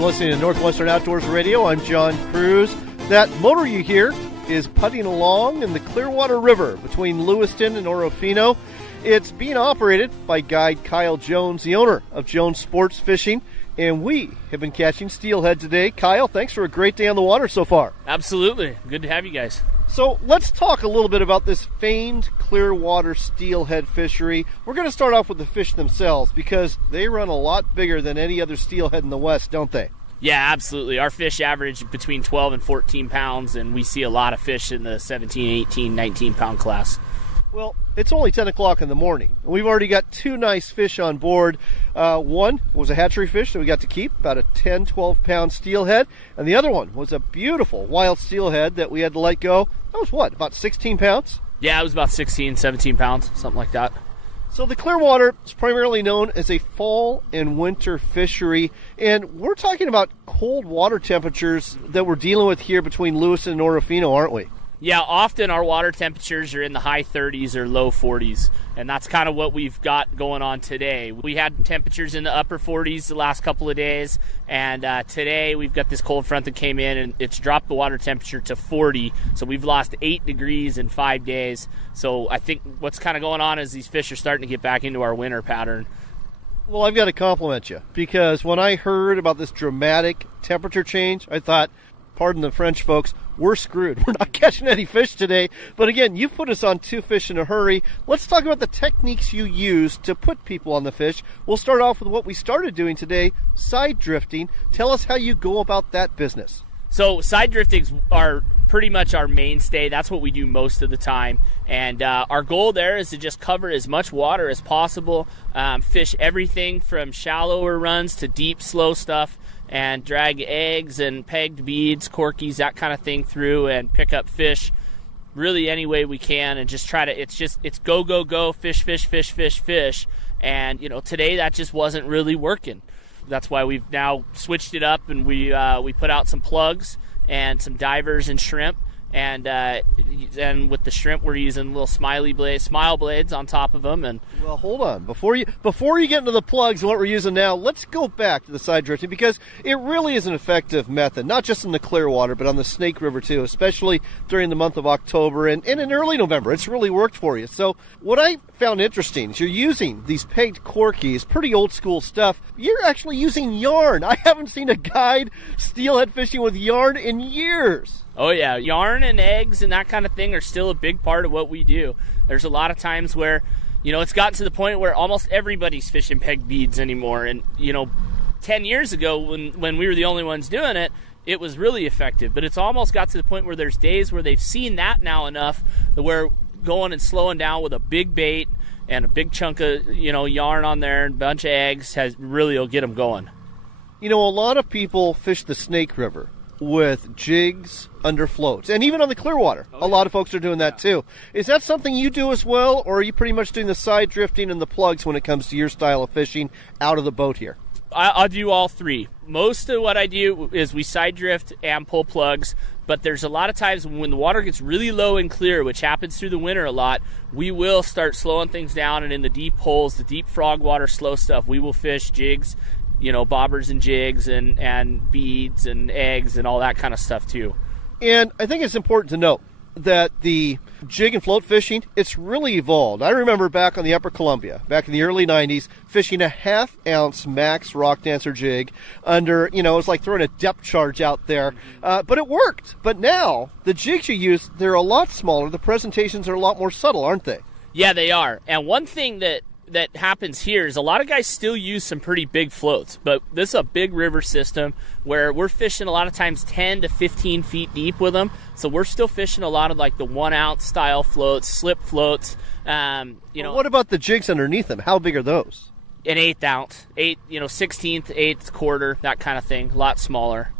You're listening to Northwestern Outdoors Radio. I'm John Kruse. That motor you hear is putting along in the Clearwater River between Lewiston and Orofino. It's being operated by guide Kyle Jones, the owner of Jones Sports Fishing, and we have been catching steelhead today. Kyle, thanks for a great day on the water so far. Absolutely. Good to have you guys. So let's talk a little bit about this famed Clearwater steelhead fishery. We're going to start off with the fish themselves because they run a lot bigger than any other steelhead in the West, don't they? Yeah, absolutely. Our fish average between 12 and 14 pounds, and we see a lot of fish in the 17, 18, 19-pound class. Well, it's only 10 o'clock in the morning. We've already got two nice fish on board. One was a hatchery fish that we got to keep, about a 10, 12-pound steelhead. And the other one was a beautiful wild steelhead that we had to let go. That was what, about 16 pounds? Yeah, it was about 16, 17 pounds, something like that. So the Clearwater is primarily known as a fall and winter fishery. And we're talking about cold water temperatures that we're dealing with here between Lewiston and Orofino, aren't we? Yeah, often our water temperatures are in the high 30s or low 40s, and that's kind of what we've got going on today. We had temperatures in the upper 40s the last couple of days, and today we've got this cold front that came in, and it's dropped the water temperature to 40, so we've lost 8 degrees in 5 days. So I think what's kind of going on is these fish are starting to get back into our winter pattern. Well, I've got to compliment you, because when I heard about this dramatic temperature change, I thought, pardon the French, folks, we're screwed. We're not catching any fish today. But again, you've put us on two fish in a hurry. Let's talk about the techniques you use to put people on the fish. We'll start off with what we started doing today, side drifting. Tell us how you go about that business. So side driftings are pretty much our mainstay. That's what we do most of the time. And our goal there is to just cover as much water as possible, fish everything from shallower runs to deep, slow stuff, and drag eggs and pegged beads, corkies, that kind of thing through and pick up fish really any way we can and just try to, it's go, go, go, fish, fish, fish, fish, fish. And, today that just wasn't really working. That's why we've now switched it up and we put out some plugs and some divers and shrimp. And with the shrimp, we're using little smile blades on top of them. And well, hold on. Before you get into the plugs and what we're using now, let's go back to the side drifting because it really is an effective method, not just in the Clearwater, but on the Snake River too, especially during the month of October and in early November. It's really worked for you. So what I found interesting is you're using these pegged corkies, pretty old school stuff. You're actually using yarn. I haven't seen a guide steelhead fishing with yarn in years. Oh yeah, yarn and eggs and that kind of thing are still a big part of what we do. There's a lot of times where, it's gotten to the point where almost everybody's fishing pegged beads anymore. And, 10 years ago when we were the only ones doing it, it was really effective. But it's almost got to the point where there's days where they've seen that now enough that we're going and slowing down with a big bait and a big chunk of, yarn on there and a bunch of eggs will get them going. A lot of people fish the Snake River with jigs under floats, and even on the Clearwater. A lot of folks are doing that too. Is that something you do as well, or are you pretty much doing the side drifting and the plugs when it comes to your style of fishing out of the boat here? I'll do all three. Most of what I do is we side drift and pull plugs, but there's a lot of times when the water gets really low and clear, which happens through the winter a lot, we will start slowing things down, and in the deep holes, the deep frog water slow stuff, we will fish jigs, bobbers and jigs and beads and eggs and all that kind of stuff too. And I think it's important to note that the jig and float fishing, it's really evolved. I remember back on the Upper Columbia, back in the early 90s, fishing a half-ounce Max Rock Dancer jig under, it was like throwing a depth charge out there. But it worked. But now, the jigs you use, they're a lot smaller. The presentations are a lot more subtle, aren't they? Yeah, they are. And one thing that happens here is a lot of guys still use some pretty big floats, but this is a big river system where we're fishing a lot of times 10 to 15 feet deep with them. So we're still fishing a lot of like the 1 ounce style floats, slip floats. What about the jigs underneath them? How big are those? An 1/8 ounce, 16th, 1/8 quarter, that kind of thing, a lot smaller.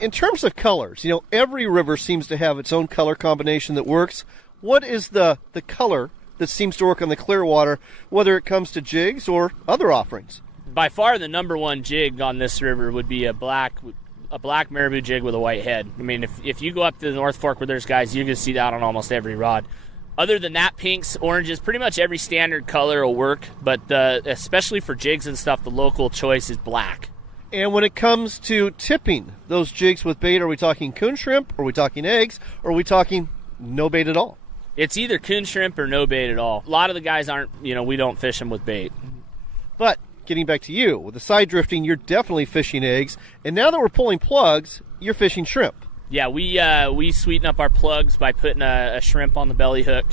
In terms of colors, every river seems to have its own color combination that works. What is the color that seems to work on the Clearwater, whether it comes to jigs or other offerings? By far the number one jig on this river would be a black marabou jig with a white head. I mean, if you go up to the North Fork where there's guys, you're going to see that on almost every rod. Other than that, pinks, oranges, pretty much every standard color will work, but especially for jigs and stuff, the local choice is black. And when it comes to tipping those jigs with bait, are we talking coon shrimp? Are we talking eggs? Or are we talking no bait at all? It's either coon shrimp or no bait at all. A lot of the guys aren't, we don't fish them with bait. But getting back to you, with the side drifting, you're definitely fishing eggs. And now that we're pulling plugs, you're fishing shrimp. Yeah, we sweeten up our plugs by putting a shrimp on the belly hook.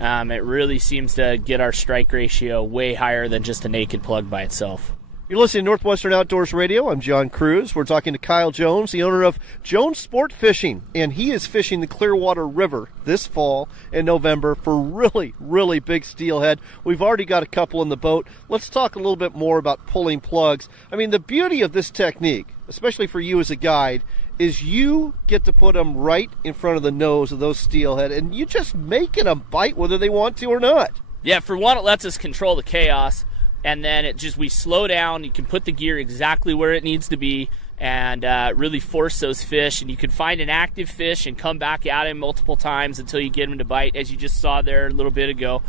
It really seems to get our strike ratio way higher than just a naked plug by itself. You're listening to Northwestern Outdoors Radio. I'm John Kruse. We're talking to Kyle Jones, the owner of Jones Sport Fishing, and he is fishing the Clearwater River this fall in November for really, really big steelhead. We've already got a couple in the boat. Let's talk a little bit more about pulling plugs. I mean, the beauty of this technique, especially for you as a guide, is you get to put them right in front of the nose of those steelhead, and you just making them bite whether they want to or not. Yeah, for one, it lets us control the chaos. And then we slow down. You can put the gear exactly where it needs to be and really force those fish. And you can find an active fish and come back at him multiple times until you get him to bite, as you just saw there a little bit ago.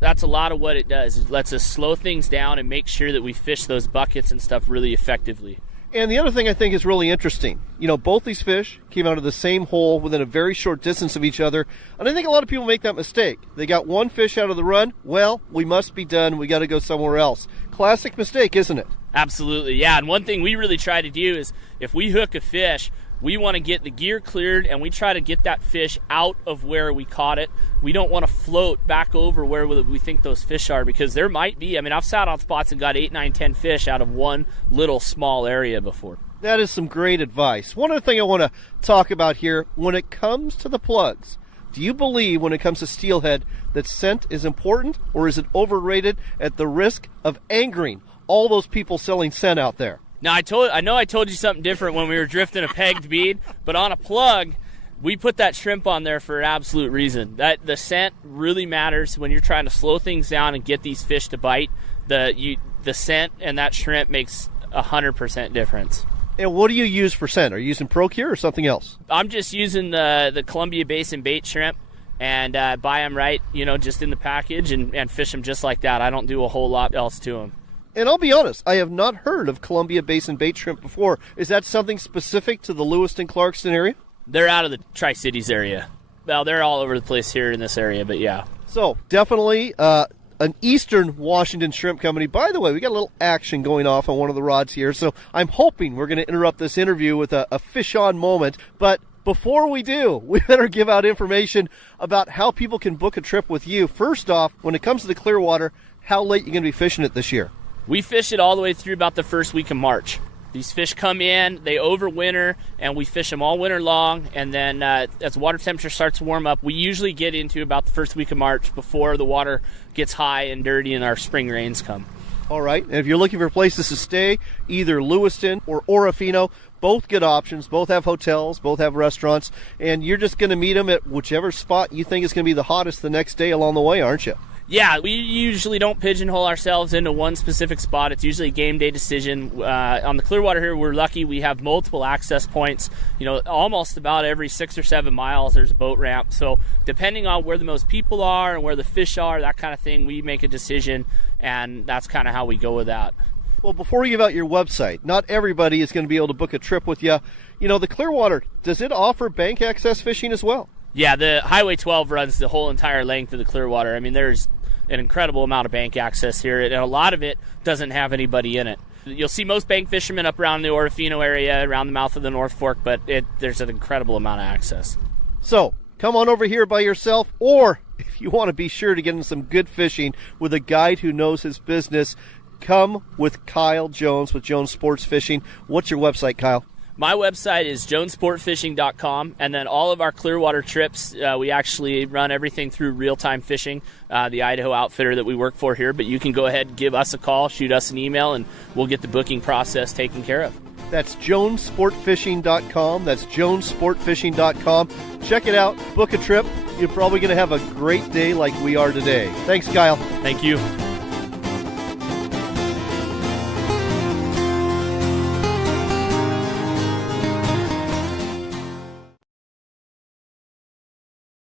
That's a lot of what it does. It lets us slow things down and make sure that we fish those buckets and stuff really effectively. And the other thing I think is really interesting, both these fish came out of the same hole within a very short distance of each other. And I think a lot of people make that mistake. They got one fish out of the run. Well, we must be done. We got to go somewhere else. Classic mistake, isn't it? Absolutely, yeah. And one thing we really try to do is if we hook a fish, we want to get the gear cleared and we try to get that fish out of where we caught it. We don't want to float back over where we think those fish are, because there might be, I've sat on spots and got 8, 9, 10 fish out of one little small area before. That is some great advice. One other thing I want to talk about here, when it comes to the plugs, do you believe when it comes to steelhead that scent is important, or is it overrated at the risk of angering all those people selling scent out there? Now, I know I told you something different when we were drifting a pegged bead, but on a plug, we put that shrimp on there for an absolute reason. That the scent really matters when you're trying to slow things down and get these fish to bite. The scent and that shrimp makes 100% difference. And what do you use for scent? Are you using Procure or something else? I'm just using the Columbia Basin bait shrimp and buy them right, just in the package and fish them just like that. I don't do a whole lot else to them. And I'll be honest, I have not heard of Columbia Basin bait shrimp before. Is that something specific to the Lewiston-Clarkston area? They're out of the Tri-Cities area. Well, they're all over the place here in this area, but yeah. So, definitely an Eastern Washington shrimp company. By the way, we got a little action going off on one of the rods here, so I'm hoping we're going to interrupt this interview with a fish-on moment. But before we do, we better give out information about how people can book a trip with you. First off, when it comes to the Clearwater, how late you going to be fishing it this year? We fish it all the way through about the first week of March. These fish come in, they overwinter, and we fish them all winter long. And then as water temperature starts to warm up, we usually get into about the first week of March before the water gets high and dirty and our spring rains come. All right. And if you're looking for places to stay, either Lewiston or Orofino, both good options. Both have hotels, both have restaurants. And you're just going to meet them at whichever spot you think is going to be the hottest the next day along the way, aren't you? Yeah, we usually don't pigeonhole ourselves into one specific spot. It's usually a game day decision. On the Clearwater here, we're lucky we have multiple access points. Almost about every 6 or 7 miles there's a boat ramp. So depending on where the most people are and where the fish are, that kind of thing, we make a decision, and that's kind of how we go with that. Well, before we give out your website, not everybody is going to be able to book a trip with you. The Clearwater, does it offer bank access fishing as well? Yeah, the Highway 12 runs the whole entire length of the Clearwater. There's an incredible amount of bank access here, and a lot of it doesn't have anybody in it. You'll see most bank fishermen up around the Orofino area, around the mouth of the North Fork, but there's an incredible amount of access. So, come on over here by yourself, or if you want to be sure to get in some good fishing with a guide who knows his business, come with Kyle Jones with Jones Sports Fishing. What's your website, Kyle? My website is jonesportfishing.com, and then all of our Clearwater trips, we actually run everything through Real-Time Fishing, the Idaho outfitter that we work for here. But you can go ahead and give us a call, shoot us an email, and we'll get the booking process taken care of. That's jonesportfishing.com. That's jonesportfishing.com. Check it out. Book a trip. You're probably going to have a great day like we are today. Thanks, Kyle. Thank you.